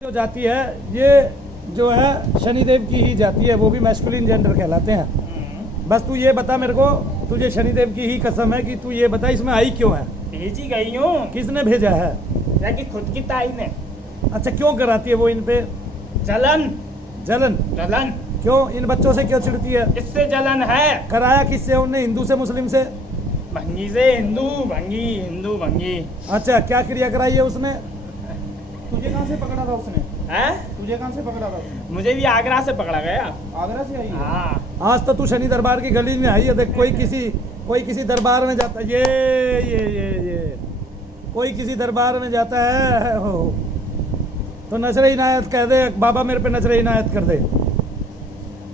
जो जाति है ये जो है शनिदेव की ही जाती है, वो भी मैस्कुलिन जेंडर कहलाते हैं। बस तू ये बता मेरे को, तुझे शनिदेव की ही कसम है कि तू ये बता इसमें आई क्यों है? भेजी गई हूँ। किसने भेजा है? जाके खुद की ताई ने। अच्छा, क्यों कराती है वो इन पे? जलन। जलन? जलन क्यों? इन बच्चों से क्यों चिढ़ती है? इससे जलन है। कराया किससे उनने? हिंदू से, मुस्लिम से? भंगी से। हिंदू भंगी। अच्छा, क्या क्रिया कराई है उसने? तुझे कहाँ से पकड़ा था उसने? है? तुझे कहाँ से पकड़ा था उसने? मुझे भी आगरा से पकड़ा गया। आगरा से आई है? हाँ। आज तो तू शनि दरबार की गली में आई है। देख, कोई किसी दरबार में जाता है, ये कोई किसी दरबार में जाता है हो तो नजर इनायत कह दे, बाबा मेरे पे नजर इनायत कर दे।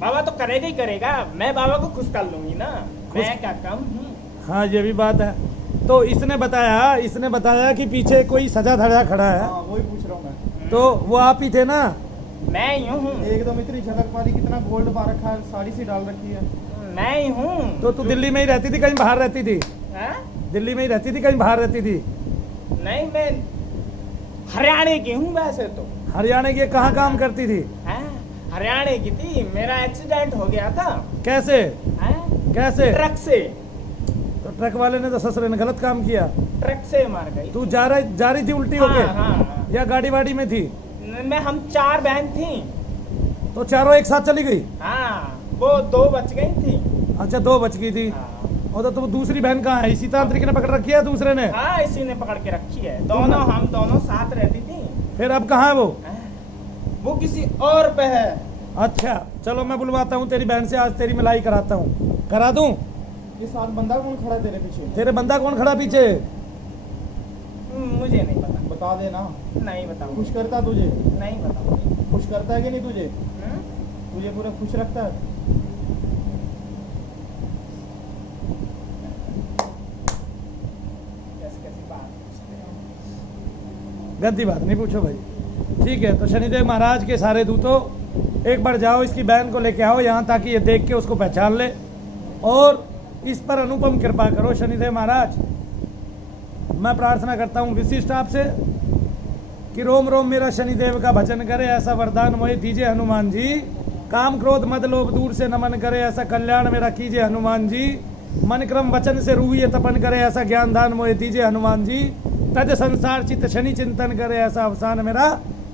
बाबा तो करेगा ही करेगा, मैं बाबा को खुश कर लूंगी ना। मैं क्या कम हूँ? हाँ, ये भी बात है। तो इसने बताया कि पीछे कोई सजा धजा खड़ा है। हाँ, वही पूछ रहा हूँ मैं। तो वो आप ही थे ना? मैं ही हूँ। एकदम इतनी झलक वाली, कितना गोल्ड पा रखा है, साड़ी सी डाल रखी है। मैं ही हूँ। तो तू दिल्ली में ही रहती थी, कहीं बाहर रहती थी? हैं? दिल्ली में ही रहती थी, कहीं बाहर रहती थी? नहीं, मैं हरियाणा की हूँ वैसे तो। हरियाणा की? कहाँ काम करती थी? हैं? हरियाणा की थी। मेरा एक्सीडेंट हो गया था। कैसे? हैं? कैसे? ट्रक से। तो ट्रक वाले ने तो ससुरे ने गलत काम किया। ट्रक से मार गई। तू जा रही थी उल्टी होके? हाँ। या गाड़ी वाड़ी में थी? मैं हम 4 बहन थी। तो चारों एक साथ चली गई? हाँ, वो 2 बच गई थी। अच्छा, 2 बच गई थी। हाँ। और तो दूसरी बहन कहाँ है? इसी तांत्रिक ने पकड़ रखी है दूसरे ने? हाँ, इसी ने पकड़ के रखी है। हम दोनों साथ रहती थी। फिर अब कहाँ है वो? वो किसी और पे है। अच्छा, चलो मैं बुलवाता हूँ तेरी बहन से, आज तेरी मिलाई कराता हूँ। करा दूँ? ये साथ बंदा कौन खड़ा है तेरे पीछे? तेरे बंदा कौन खड़ा पीछे? मुझे नहीं पता। बता देना। नहीं बताऊँ। खुश करता तुझे? नहीं बताऊँ। खुश करता है कि नहीं तुझे? तुझे पूरा खुश रखता है? कैसी बात पूछते हो? गंदी बात नहीं पूछो भाई। ठीक है, तो शनिदेव महाराज के सारे दूतों एक बार जाओ, इसकी बहन को लेके आओ यहाँ, ताकि ये देख के उसको पहचान ले और इस पर अनुपम कृपा करो। शनिदेव महाराज, मैं प्रार्थना करता हूँ विशिष्ट आपसे कि रोम रोम मेरा शनिदेव का भजन करे, ऐसा वरदान मोहे दीजिए हनुमान जी। काम क्रोध मद लोभ दूर से नमन करे, ऐसा कल्याण मेरा कीजिए हनुमान जी। मन क्रम वचन से रूहिए तपन करे, ऐसा ज्ञान दान मोहे दीजिए हनुमान जी। तज संसार चित शनि चिंतन करे, ऐसा अवसान मेरा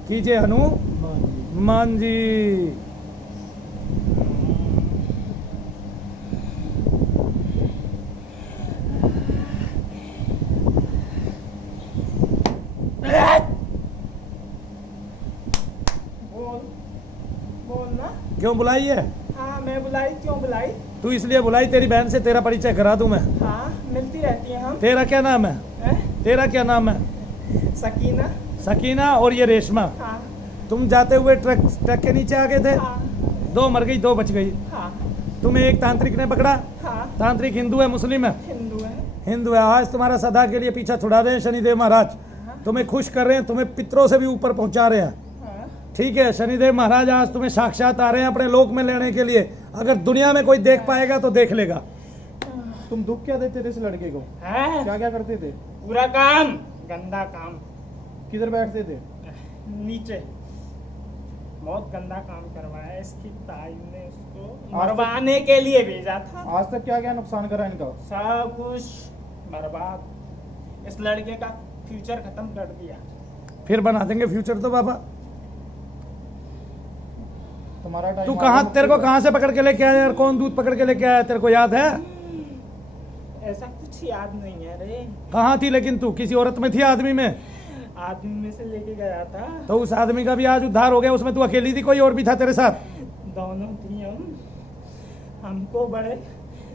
कीजिए हनुमान जी। बोल ना। क्यों बुलाई है? हाँ, मैं बुलाई। क्यों बुलाई? तू इसलिए बुलाई, तेरी बहन से तेरा परिचय करा दूं मैं। हाँ, मिलती रहती हैं हम। तेरा क्या नाम है? तेरा क्या नाम है? सकीना। सकीना। और ये रेशमा। हाँ। तुम जाते हुए ट्रक के नीचे आ गए थे? हाँ। 2 मर गई, 2 बच गई। हाँ। तुम्हें एक तांत्रिक ने पकड़ा। हाँ। तांत्रिक हिंदू है मुस्लिम है? हिंदू है। हिंदू है। आज तुम्हारा सदा के लिए पीछा छुड़ा रहे हैं शनिदेव महाराज। तुम्हें खुश कर रहे हैं, तुम्हें पितरों से भी ऊपर पहुंचा रहे हैं। ठीक है, शनिदेव महाराज आज तुम्हें साक्षात आ रहे हैं अपने लोक में लेने के लिए। अगर दुनिया में कोई देख पाएगा तो देख लेगा। तुम दुख क्या देते थे इस लड़के को? क्या क्या करते थे? पूरा काम, गंदा काम। किधर बैठते थे? नीचे। बहुत गंदा काम करवाया। इसकी ताई ने उसको मरवाने के लिए भेजा था। आज तक क्या क्या नुकसान करा इनका? सब कुछ बर्बाद। इस लड़के का फ्यूचर खत्म कर दिया। फिर बना देंगे फ्यूचर तो बाबा। तुम्हारा टाइम तू कहाँ, तेरे को कहाँ से पकड़ के लेके आया यार? कौन दूध पकड़ के लेके आया? तेरे को याद है? ऐसा कुछ याद नहीं है रे। कहाँ थी लेकिन तू? किसी औरत में थी, आदमी में? आदमी में से लेके गया था। तो उस आदमी का भी आज उद्धार हो गया। उसमें तू अकेली थी, कोई और भी था तेरे साथ? दोनों थी हम। हमको बड़े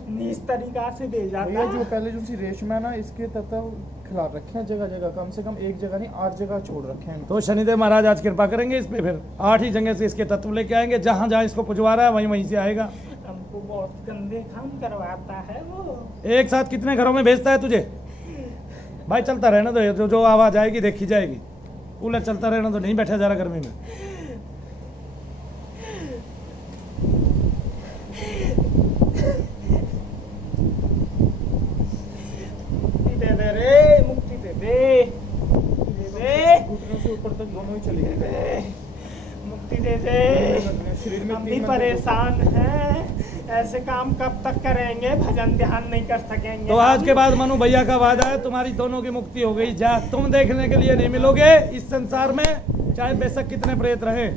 नीच तरीका से भेजा था। भैया, जो पहले जो सी रेशमा है ना, इसके तत्व खिला रखे हैं जगह जगह। कम से कम एक जगह नहीं, 8 जगह छोड़ रखे हैं। तो शनिदेव महाराज आज कृपा करेंगे इस पे। फिर 8 ही जगह से इसके तत्व लेके आएंगे। जहां जहां इसको पुजवा रहा है वहीं से आएगा। हमको बहुत गंदे काम करवाता है वो। एक साथ कितने घरों में भेजता है तुझे? भाई चलता रहना तो, जो आवाज आएगी देखी जाएगी। कूलर चलता रहना तो, नहीं बैठा जा रहा गर्मी में। दे रे, मुक्ति दे दे। घुटनों से ऊपर तक दोनों ही चली गई। मुक्ति दे दे, शरीर में हम 3 भी घंटे परेशान हैं। ऐसे काम कब तक करेंगे, भजन ध्यान नहीं कर सकेंगे। तो आज के बाद मनु भैया का वादा है, तुम्हारी दोनों की मुक्ति हो गई। जा, तुम देखने के लिए नहीं मिलोगे इस संसार में, चाहे बेशक कितने प्रेत रहे।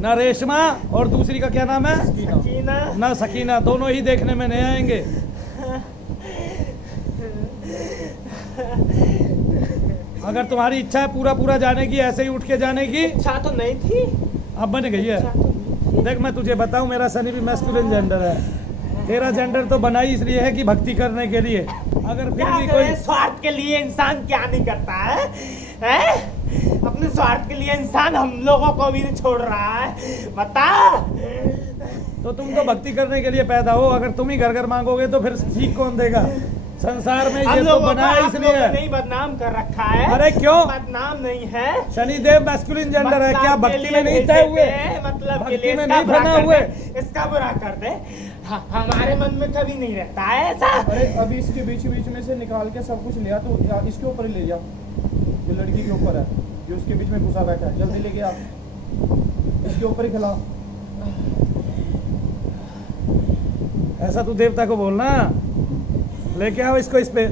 ना रेशमा और दूसरी का क्या नाम है, सकीना। ना सकीना, दोनों ही देखने में नहीं आएंगे। अगर तुम्हारी इच्छा है पूरा पूरा जाने की, ऐसे ही उठ के जाने की, इच्छा तो नहीं थी, अब बन गई है। इच्छा तो नहीं थी। देख मैं तुझे बताऊं, मेरा शनि भी मैस्कुलिन जेंडर है, तेरा जेंडर तो बना ही इसलिए है कि भक्ति करने के लिए। अगर फिर क्या भी करे, कोई स्वार्थ के लिए इंसान क्या नहीं करता है, हैं? अपने स्वार्थ के लिए इंसान हम लोगों को भी नहीं छोड़ रहा है, बता। तो तुम तो भक्ति करने के लिए पैदा हो, अगर तुम ही घर घर मांगोगे तो फिर सीख कौन देगा। संसार में हम ये तो लोगों को बना है आप लोगों ने इसलिए। नहीं बदनाम कर रखा है। अरे क्यों? बदनाम नहीं है, शनिदेव मैस्कुलिन जेंडर है, क्या मतलब के भक्ति लिए में नहीं भेजे तय हुए, थे, मतलब के भक्ति लिए में इसका नहीं बुरा बना कर हुए। दे, इसका बुरा कर दे। हमारे मन में कभी नहीं रहता है ऐसा। अरे अभी इसके बीच बीच में से निकाल के सब कुछ लिया, तो इसके ऊपर ही ले जा, जो लड़की के ऊपर है, जो उसके बीच में घुसा बैठा है, जल्दी ले गया, इसके ऊपर ही खिला। ऐसा तू देवता को बोलना, लेके आओ इसको, इस पे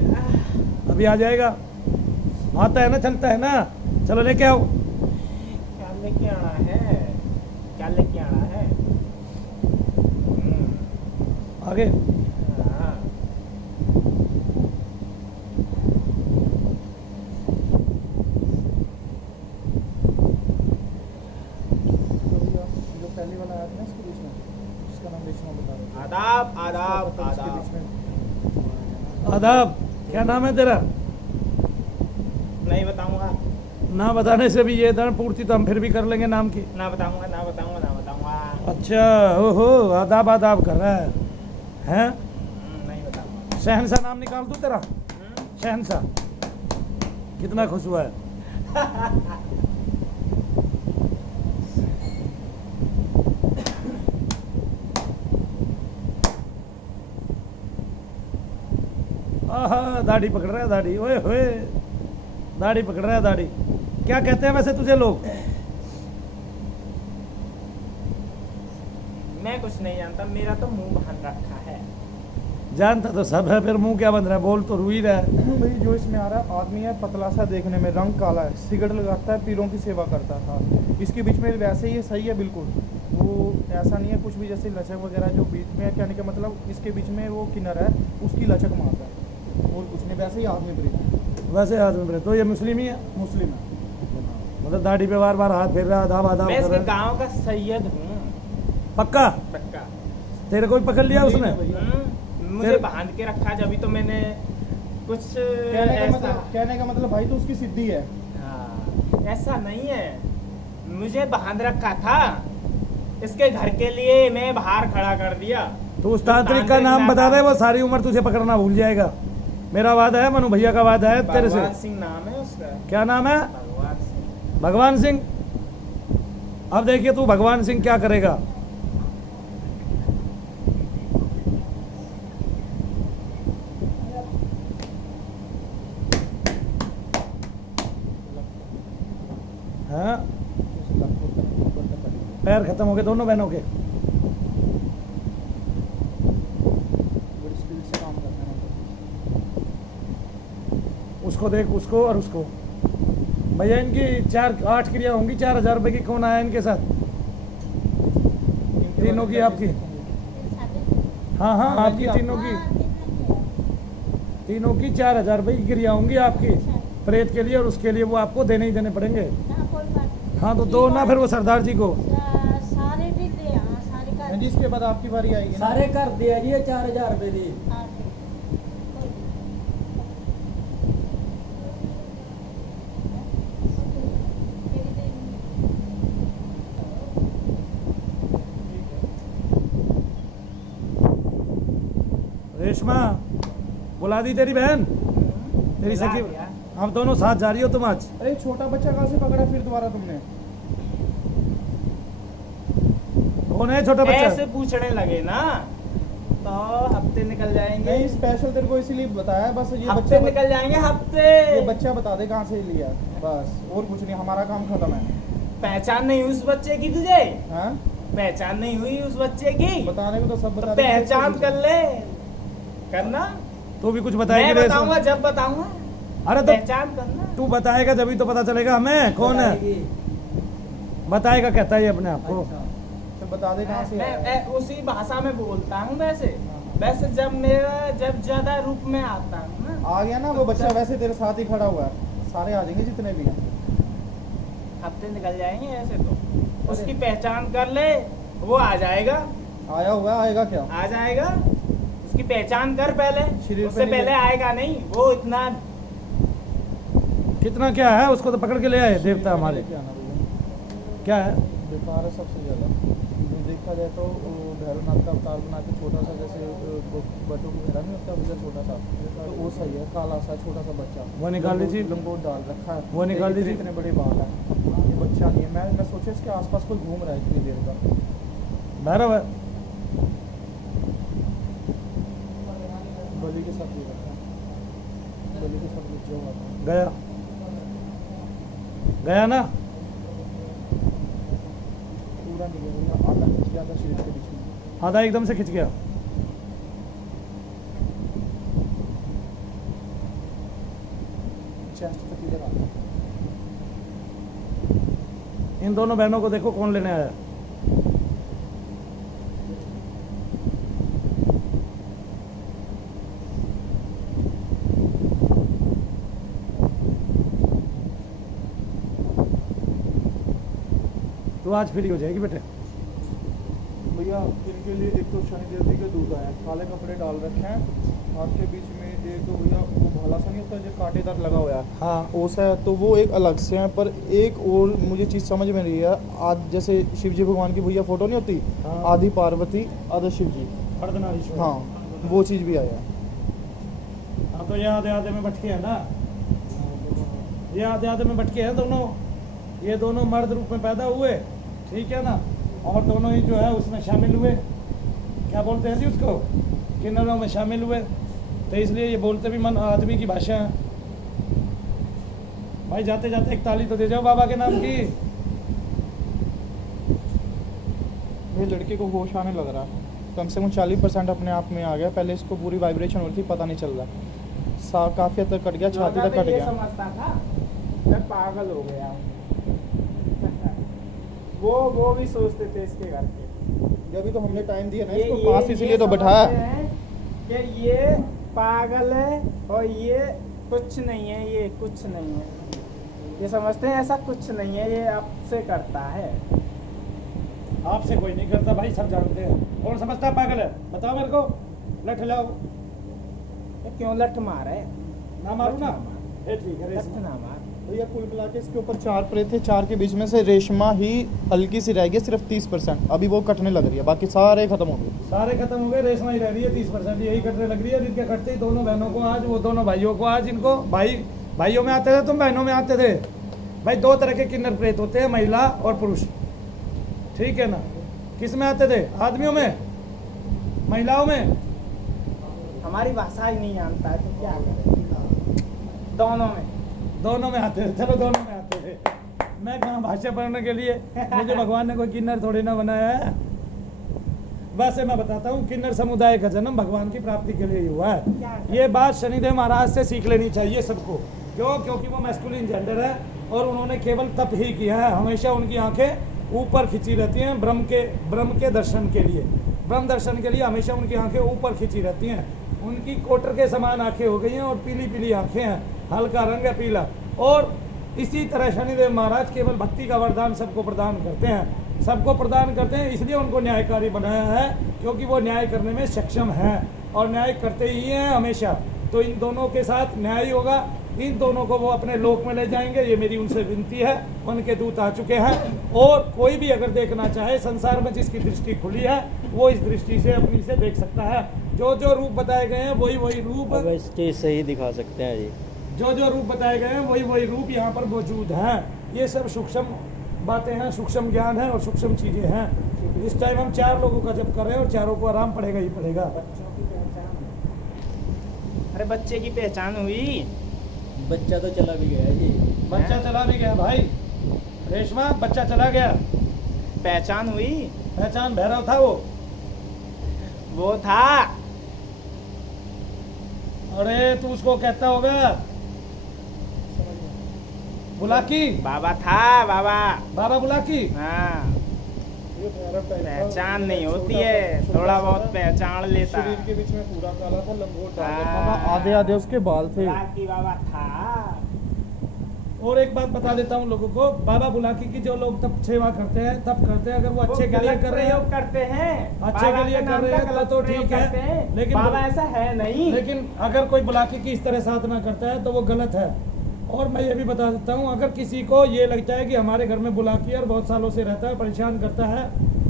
अभी आ जाएगा। आता है ना, चलता है ना, चलो लेके आओ। क्या लेके आना है, क्या लेके आना है? आगे हाँ। जो पहली वाला आया था ना इसके बीच में, जिसका नाम रेशमा बता रहे थे, आदाब आदाब तो इसके आदाब। बीच में आदाब, क्या नाम है तेरा? नहीं बताऊंगा, ना बताने से भी ये धर्म पूर्ति तो हम फिर भी कर लेंगे नाम की। ना बताऊंगा, ना बताऊंगा, ना बताऊंगा। अच्छा, ओहो, आदाब आदाब कर रहा है, हैं? नहीं बताऊंगा। शहनशाह नाम निकाल दूं तेरा? शहनशाह, कितना खुश हुआ है। आहा, दाढ़ी पकड़ रहा है, दाढ़ी, ओए होए, दाढ़ी पकड़ रहा है, दाढ़ी। क्या कहते हैं वैसे तुझे लोग? मैं कुछ नहीं जानता, मेरा तो मुंह बांध रखा है। जानता तो सब है, फिर मुंह क्या बंद रहा है, बोल तो रुई रहा है। भाई जो इसमें आ रहा है, आदमी है पतला सा देखने में, रंग काला है, सिगरेट लगाता है, पीरों की सेवा करता था। इसके बीच में वैसे ही सही है बिल्कुल, वो ऐसा नहीं है कुछ भी, जैसे लचक वगैरह जो बीच में, कहने का मतलब इसके बीच में वो किन्नर है, उसकी लचक मारता है, और कुछ नहीं, वैसे ही आदमी प्रीत, वैसे आदमी पर तो ये मुस्लिम ही है, मुस्लिम है। मतलब दाढ़ी पे बार बार हाथ फेर रहा है, आदाब आदाब मैं कर इसके रहा है। गांव का सैयद हूँ, पक्का? पक्का। तेरे को भी पकड़ लिया उसने? मुझे फिर- बांध के रखा, जब तो मैंने कुछ कहने का मतलब भाई तो उसकी सिद्धि है। हाँ, ऐसा नहीं है, मुझे बांध रखा था, इसके घर के लिए मैं बाहर खड़ा कर दिया। तो उस तांत्रिक का नाम बता दे, वो सारी उम्र तुझे पकड़ना भूल जाएगा। मेरा वादा है, मनु भैया का वादा है तेरे से। भगवान सिंह नाम है उसका। क्या नाम है? भगवान सिंह। भगवान सिंह। अब देखिए तू भगवान सिंह क्या करेगा। हाँ, पैर खत्म हो गए दोनों बहनों के। बड़ी स्किल से काम करना है। उसको देख, उसको और उसको। भैया इनकी 8 क्रिया होंगी, 4000 रुपए की। कौन आया इनके साथ? तीनों की आपकी? हाँ हाँ, आपकी तीनों की, तीनों की 4000 रुपए की क्रिया होंगी आपकी, प्रेत के लिए और उसके लिए, वो आपको देने ही देने पड़ेंगे। हाँ तो दो ना फिर वो सरदार जी को। सारे भी दे, हाँ सारे कर जी इसके बाद आपकी बारी आएगी ना। सारे कर दिया जी, 4000 रुपए दी। रेशमा बुला दी तेरी बहन, तेरी बुला सखी। दिया। हम दोनों साथ जा रही हो तुम आज? अरे छोटा बच्चा कहाँ से पकड़ा फिर दोबारा तुमने? कौन है छोटा ऐसे बच्चा? पूछने लगे ना, तो हफ्ते निकल जाएंगे। नहीं स्पेशल तेरे को इसीलिए बताया बस ये हफ्ते बच्चा निकल जाएंगे हफ्ते। ये बच्चा बता दे कहाँ से लिया बस और कुछ नहीं हमारा काम खत्म है। पहचान नहीं हुई उस बच्चे की तुझे? हाँ पहचान नहीं हुई उस बच्चे की? बताने को तो सब तो बता देंगे। पहचान कर ले, करना। तू भी कुछ मैं बताएगी रे इसमें? बताऊंगा जब बताऊंगा, अरे तो पहचान करना। तू बताएगा जब तो पता चलेगा हमें कौन है। बताएगी। बताएगा कहता है ये अपने आप को। अच्छा। तो बता दे कहाँ से आया है। मैं उसी भाषा में बोलता हूँ वैसे जब ज्यादा रूप में आता हूँ ना। आ गया ना वो बच्चा वैसे तेरे साथ ही खड़ा हुआ है सारे आ जाएंगे जितने भी हैं। हफ्ते निकल जाएंगे ऐसे तो उसकी पहचान कर ले, वो आ जाएगा। आया हुआ है, आएगा क्या? आ जाएगा, उसकी पहचान कर पहले, शरीर पे उससे नहीं पहले है। आएगा नहीं वो इतना। कितना क्या है उसको तो पकड़ के ले आए देवता हमारे। लेके आना भैया क्या है? बेकार है सबसे ज़्यादा। जो देखा जाए तो भैरवनाथ का अवतार बना के छोटा सा जैसे बटू की घेरा नहीं होता भैया छोटा सा तो वो सही है काला सा छोटा सा बच्चा वो निकाल लीजिए। लंगोट डाल रखा है वो निकाल इतने- लीजिए। इतने बड़े बाल है ये बच्चा नहीं है। मैं सोचा इसके आसपास कोई घूम रहा है इतनी देर का। भैरव है। बलि के साथ ये रखा है बलि के साथ बच्चा हुआ था। गया गया ना। पूरा नहीं गया आधा खिंच गया था शरीर के बीच में। आधा एकदम से खिंच गया। चेस्ट तक इधर आ गया। इन दोनों बहनों को देखो कौन लेने आया। तो आज फ्री हो जाएगी बेटे। भैया इनके लिए एक तो शनिदेव जी के दूध आए हैं काले कपड़े डाल रखे हैं हाथ के बीच में एक तो भैया वो भाला सा नहीं होता जो कांटेदार लगा हुआ है हाँ ओसा है तो वो एक अलग से है। पर एक और मुझे चीज़ समझ में नहीं है आज जैसे शिव जी भगवान की भैया फोटो नहीं होती हाँ। आधी पार्वती आधा शिव जी अर्धनारीश्वर। हाँ वो चीज़ भी आया है। हाँ तो ये आधे आधे में बटके हैं ना। ये आधे आधे में बटके हैं दोनों। ये दोनों मर्द रूप में पैदा हुए ठीक है ना और दोनों ही जो है उसमें शामिल हुए। क्या बोलते हैं जी उसको किन्नरों में शामिल हुए तो इसलिए ये बोलते भी मन आदमी की भाषा है। भाई जाते जाते एक ताली तो दे जाओ बाबा के नाम की। ये लड़के को होश आने लग रहा है कम से कम 40% अपने आप में आ गया। पहले इसको पूरी वाइब्रेशन हो रही थी पता नहीं चल रहा काफ़ी हद तक कट गया छाती तक कट ये गया। समझता था मैं पागल हो गया हूँ। वो भी सोचते थे इसके घर के। जब भी तो हमने टाइम दिया ना ये- इसको ये- पास ये इसलिए तो समझते बैठाया। हैं कि ये पागल है और ये कुछ नहीं है, ये कुछ नहीं है। ये समझते हैं ऐसा कुछ नहीं है, ये आपसे करता है। आपसे कोई नहीं करता भाई सब जानते हैं। कौन समझता है पागल है बताओ मेरे को। लठ लाओ। ये क्यों लठ मारे? ना मारू ना। ये ठीक है लठ रेशमा। ना मार। भैया कुल मिला के इसके ऊपर 4 प्रे थे 4 के बीच में से रेशमा ही हल्की सी रह गई सिर्फ 30%। अभी वो कटने लग रही है बाकी सारे खत्म हो गए। सारे खत्म हो गए रेशमा ही रह रही है 30% यही कटने लग रही है। इनके कटते ही दोनों बहनों को आज वो दोनों भाइयों को आज इनको भाइयों में आते थे तुम बहनों में आते थे। भाई दो तरह के किन्नर प्रेत होते हैं महिला और पुरुष ठीक है ना। किस में आते थे? आदमियों में महिलाओं में। हमारी भाषा ही नहीं जानता है तो क्या करें। दोनों में आते थे। चलो दोनों में आते थे। मैं कहाँ भाषा पढ़ने के लिए मुझे भगवान ने कोई किन्नर थोड़ी ना बनाया है। वैसे मैं बताता हूँ किन्नर समुदाय का जन्म भगवान की प्राप्ति के लिए ही हुआ है। ये बात शनिदेव महाराज से सीख लेनी चाहिए सबको। क्यों? क्योंकि वो मैस्कुलिन जेंडर है और उन्होंने केवल तप ही किया है। हमेशा उनकी आंखें ऊपर खिंची रहती हैं ब्रह्म के दर्शन के लिए। ब्रह्म दर्शन के लिए हमेशा उनकी आंखें ऊपर खिंची रहती हैं। उनकी कोटर के समान आंखें हो गई हैं और पीली पीली आंखें हैं, हल्का रंग है पीला। और इसी तरह शनिदेव महाराज केवल भक्ति का वरदान सबको प्रदान करते हैं। सबको प्रदान करते हैं इसलिए उनको न्यायकारी बनाया है क्योंकि वो न्याय करने में सक्षम हैं और न्याय करते ही हैं हमेशा। तो इन दोनों के साथ न्याय होगा। इन दोनों को वो अपने लोक में ले जाएंगे। ये मेरी उनसे विनती है। उनके दूत आ चुके हैं और कोई भी अगर देखना चाहे संसार में जिसकी दृष्टि खुली है वो इस दृष्टि से अपनी से देख सकता है। जो जो रूप बताए गए हैं वही रूप अब इसके सही दिखा सकते हैं जी। जो रूप बताए गए हैं वही रूप यहाँ पर मौजूद हैं। ये सब सूक्ष्म बातें हैं, सूक्ष्म ज्ञान है और सूक्ष्म चीज़ें हैं। इस टाइम हम 4 लोगों का जप कर रहे हैं और चारों को आराम पड़ेगा ही पड़ेगा। बच्चों की पहचान, अरे बच्चे की पहचान हुई। बच्चा तो चला भी गया जी। बच्चा चला भी गया भाई, रेशमा बच्चा चला गया। पहचान हुई। पहचान भैरव था वो था। अरे तू उसको कहता होगा बुलाकी, बाबा था बाबा। बाबा बुलाकी। हाँ, ये भैरव टाइप का पहचान नहीं होती छोटा है, सा- थोड़ा छोटा बहुत सा पहचान लेता शरीर है। के बीच में पूरा काला था, लंगोट डाल के हाँ। था, आधे आधे उसके बाल थे। बुलाकी बाबा था। और एक बात बता देता हूँ लोगों को, बाबा बुलाकी की जो लोग तब सेवा करते हैं तब करते हैं, अगर वो अच्छे के लिए गलत कर रहे प्रयोग हैं, करते हैं, अच्छे बाबा के लिए के कर नाम रहे का हैं गलत तो प्रयोग ठीक है, करते हैं। लेकिन बाबा ऐसा है नहीं। लेकिन अगर कोई बुलाकी की इस तरह साधना करता है तो वो गलत है। और मैं ये भी बता देता हूँ, अगर किसी को ये लगता है कि हमारे घर में बुलाकी और बहुत सालों से रहता है, परेशान करता है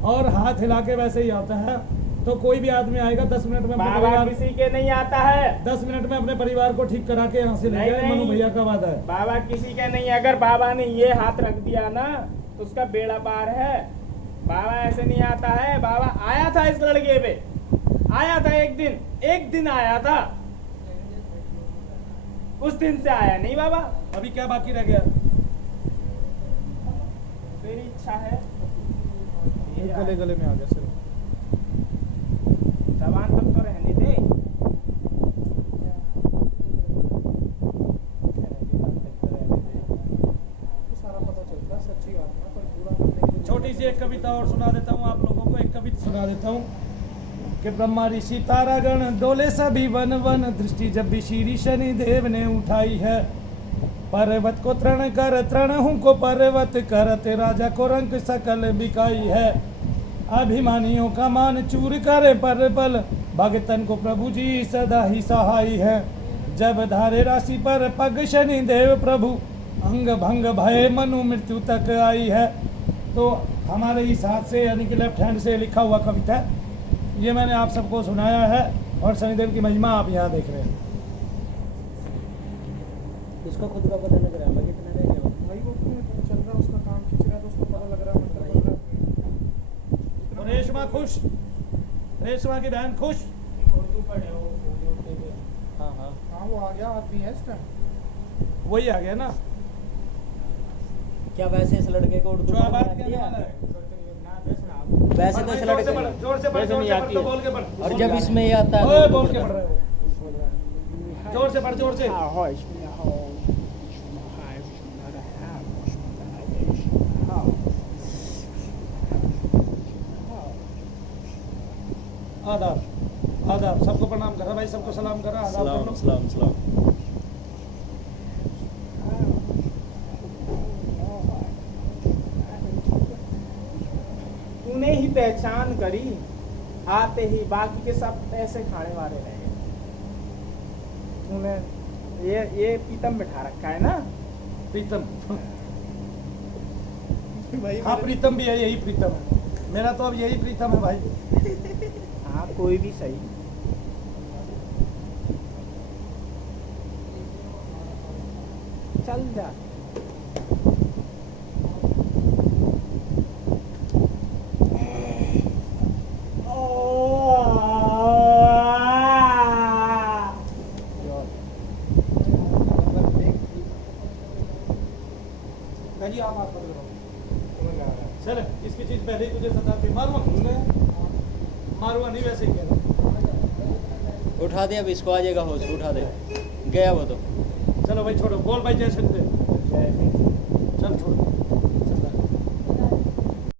और हाथ हिला के वैसे ही आता है, तो कोई भी आदमी आएगा 10 मिनट में अपने बाबा परिवार, किसी के नहीं आता है। 10 मिनट में अपने परिवार को ठीक करा के यहाँ से ले नहीं, जाए, नहीं। मनु भैया का वादा है। बाबा किसी का नहीं। अगर बाबा ने ये हाथ रख दिया ना तो उसका बेड़ा पार है। बाबा ऐसे नहीं आता है। बाबा आया था इस लड़के पे, आया था एक दिन आया था, उस दिन से आया नहीं बाबा। अभी क्या बाकी रह गया? तेरी इच्छा है। ये गले गले में आ गया सिर्फ। जवान तक तो रहने दे। सारा पता चलता है सच्ची आत्मा पर पूरा करने के लिए। छोटी सी एक कविता और सुना देता हूँ आप लोगों को, एक कविता सुना देता हूँ कि ब्रह्मा ऋषि तारागण डोले सभी वन वन, दृष्टि जब भी श्री शनि देव ने उठाई है, पर्वत को तृण कर तृण हूँ को पर्वत करत, राजा को रंग सकल बिकाई है, अभिमानियों का मान चूर करे पर बल, भगतन को प्रभु जी सदा ही सहाय है, जब धारे राशि पर पग शनि देव प्रभु, अंग भंग भय मनु मृत्यु तक आई है। तो हमारे इस हाथ से यानी कि लेफ्ट हैंड से लिखा हुआ कविता है, ये मैंने आप सबको सुनाया है और शनिदेव की महिमा आप यहाँ देख रहे हैं। उसका खुद का पता लग रहा है कितने रह गए। भाई वो चल रहा है, उसका काम खींच रहा है तो उसको पता लग रहा है, मंत्र बन रहा है। और रेशमा खुश, रेशमा की बहन खुश। उर्दू पढ़े हो। हाँ हाँ। हाँ वो आ गया आदमी है इस टाइम। वही आ गया ना क्या वैसे इस लड़के को उर्दू जो पढ़नी आबाद आती करने है? वाला है। वैसे तो इस जोर से लड़के पढ़, जोर से पढ़, वैसे जोर नहीं से पढ़, आती तो है। बोल के पढ़। और जब इसमें ये आता है ओए, तो बोल उर्दू के पढ़ता पढ़ है। रहे हो, जोर से पढ़, जोर से। आदाब आदाब, सबको प्रणाम करा भाई, सबको सलाम करा, आदाब कर सलाम लो। सलाम सलाम। तूने ही पहचान करी आते ही, बाकी के सब पैसे खाने वाले रह गए। तूने ये पीतम बिठा रखा है ना। प्रीतम, भाई हाँ प्रीतम भी है, यही प्रीतम है मेरा, तो अब यही प्रीतम है भाई। हाँ कोई भी सही। चल जा। जी आप चल, इसकी चीज पहले ही तुझे सताती, मारुआ मारुआ नहीं वैसे ही कह रहा। उठा दे अब इसको, आ जाएगा होश, उठा दे, गया वो तो। चलो भाई छोड़ो, बोल भाई जय शनिदेव। चल छोड़ो।